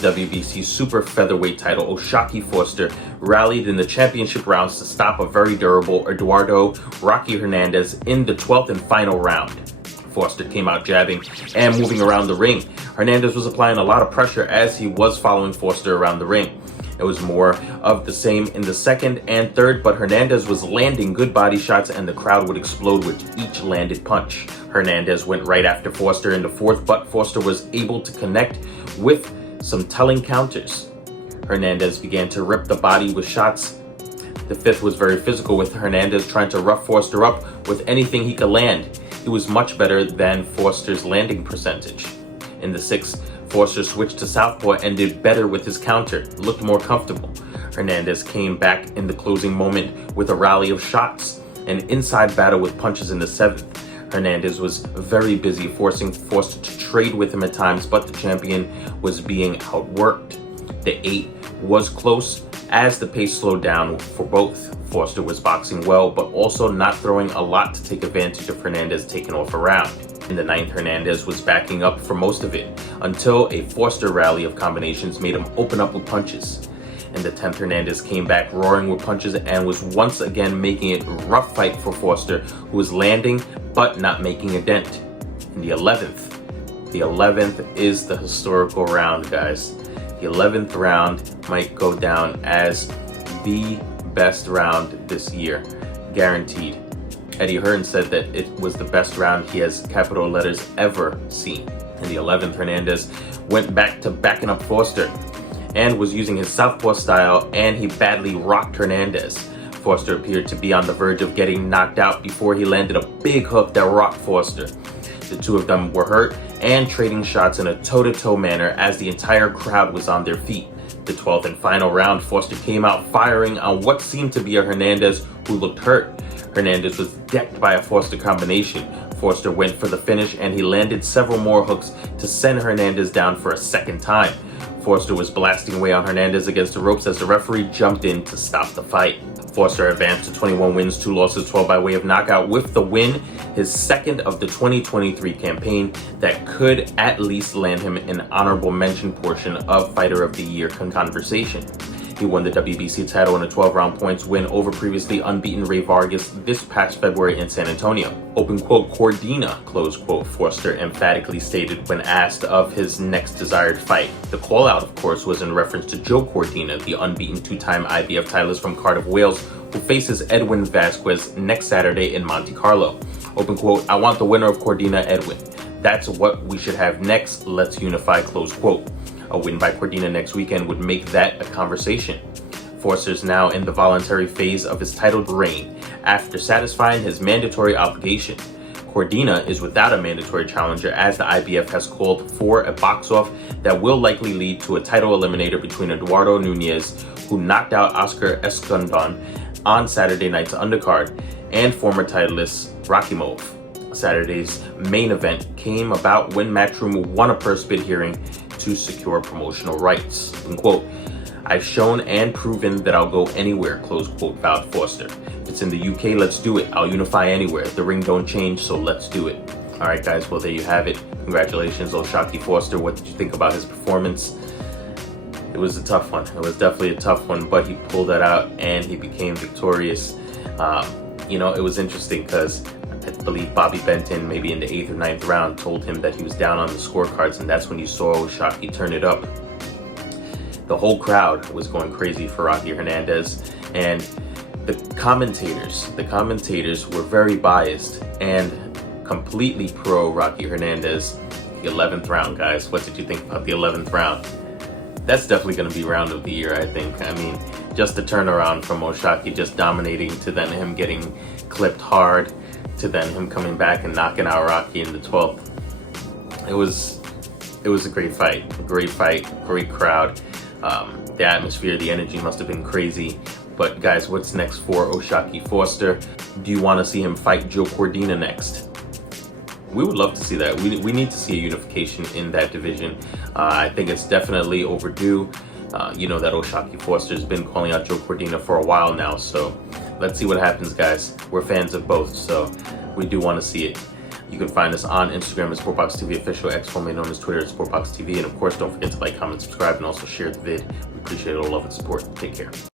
WBC super featherweight title, Shocky Foster rallied in the championship rounds to stop a very durable Eduardo Rocky Hernandez in the 12th and final round. Foster came out jabbing and moving around the ring. Hernandez was applying a lot of pressure as he was following Foster around the ring. It was more of the same in the second and third, but Hernandez was landing good body shots and the crowd would explode with each landed punch. Hernandez went right after Foster in the fourth, but Foster was able to connect with some telling counters. Hernandez began to rip the body with shots. The fifth was very physical, with Hernandez trying to rough Foster up with anything he could land. He was much better than Foster's landing percentage. In the sixth, Foster switched to southpaw and did better with his counter, looked more comfortable. Hernandez came back in the closing moment with a rally of shots, an inside battle with punches in the seventh. Hernandez was very busy, forcing Foster to trade with him at times, but the champion was being outworked. The eighth was close as the pace slowed down for both. Foster was boxing well, but also not throwing a lot to take advantage of Hernandez taking off a round. In the ninth, Hernandez was backing up for most of it, until a Foster rally of combinations made him open up with punches. In the 10th, Hernandez came back roaring with punches and was once again making it a rough fight for Foster, who was landing but not making a dent. In the 11th is the historical round, guys. The 11th round might go down as the best round this year, guaranteed. Eddie Hearn said that it was the best round he has, capital letters, ever seen. In the 11th, Hernandez went back to backing up Foster and was using his southpaw style, and he badly rocked Hernandez. Foster appeared to be on the verge of getting knocked out before he landed a big hook that rocked Foster. The two of them were hurt and trading shots in a toe-to-toe manner as the entire crowd was on their feet. The 12th and final round, Foster came out firing on what seemed to be a Hernandez who looked hurt. Hernandez was decked by a Foster combination. Foster went for the finish and he landed several more hooks to send Hernandez down for a second time. Foster was blasting away on Hernandez against the ropes as the referee jumped in to stop the fight. Foster advanced to 21 wins, 2 losses, 12 by way of knockout, with the win, his second of the 2023 campaign that could at least land him an honorable mention portion of Fighter of the Year conversation. He won the WBC title in a 12-round points win over previously unbeaten Ray Vargas this past February in San Antonio. Open quote, Cordina, close quote, Foster emphatically stated when asked of his next desired fight. The call out, of course, was in reference to Joe Cordina, the unbeaten two-time IBF titleist from Cardiff, Wales, who faces Edwin Vasquez next Saturday in Monte Carlo. Open quote, I want the winner of Cordina, Edwin. That's what we should have next. Let's unify, close quote. A win by Cordina next weekend would make that a conversation. Foster's now in the voluntary phase of his titled reign after satisfying his mandatory obligation. Cordina is without a mandatory challenger as the IBF has called for a box-off that will likely lead to a title eliminator between Eduardo Nunez, who knocked out Oscar Escandon on Saturday night's undercard, and former titleist Rakimov. Saturday's main event came about when Matchroom won a purse bid hearing to secure promotional rights. Quote, I've shown and proven that I'll go anywhere, close quote, vowed Foster. If it's in the UK, let's do it. I'll unify anywhere. The ring don't change, so let's do it. All right, guys, well, there you have it. Congratulations on Shocky Foster. What did you think about his performance? It was a tough one. It was definitely a tough one, but he pulled that out and he became victorious. It was interesting because I believe Bobby Benton, maybe in the 8th or 9th round, told him that he was down on the scorecards, and that's when you saw Shocky turn it up. The whole crowd was going crazy for Rocky Hernandez, and the commentators were very biased and completely pro Rocky Hernandez. The 11th round, guys, what did you think about the 11th round? That's definitely going to be round of the year, I think. I mean, just the turnaround from Shocky just dominating to then him getting clipped hard, to then him coming back and knocking out Rocky in the 12th. It was a great fight, great crowd. The atmosphere, the energy must have been crazy. But guys, what's next for Shocky Foster? Do you want to see him fight Joe Cordina next? We would love to see that. We need to see a unification in that division. I think it's definitely overdue. That Shocky Foster's been calling out Joe Cordina for a while now, so let's see what happens, guys. We're fans of both, so we do want to see it. You can find us on Instagram at SportboxTV Official, X formerly known as Twitter at SportboxTV. And of course, don't forget to like, comment, subscribe, and also share the vid. We appreciate all love and support. Take care.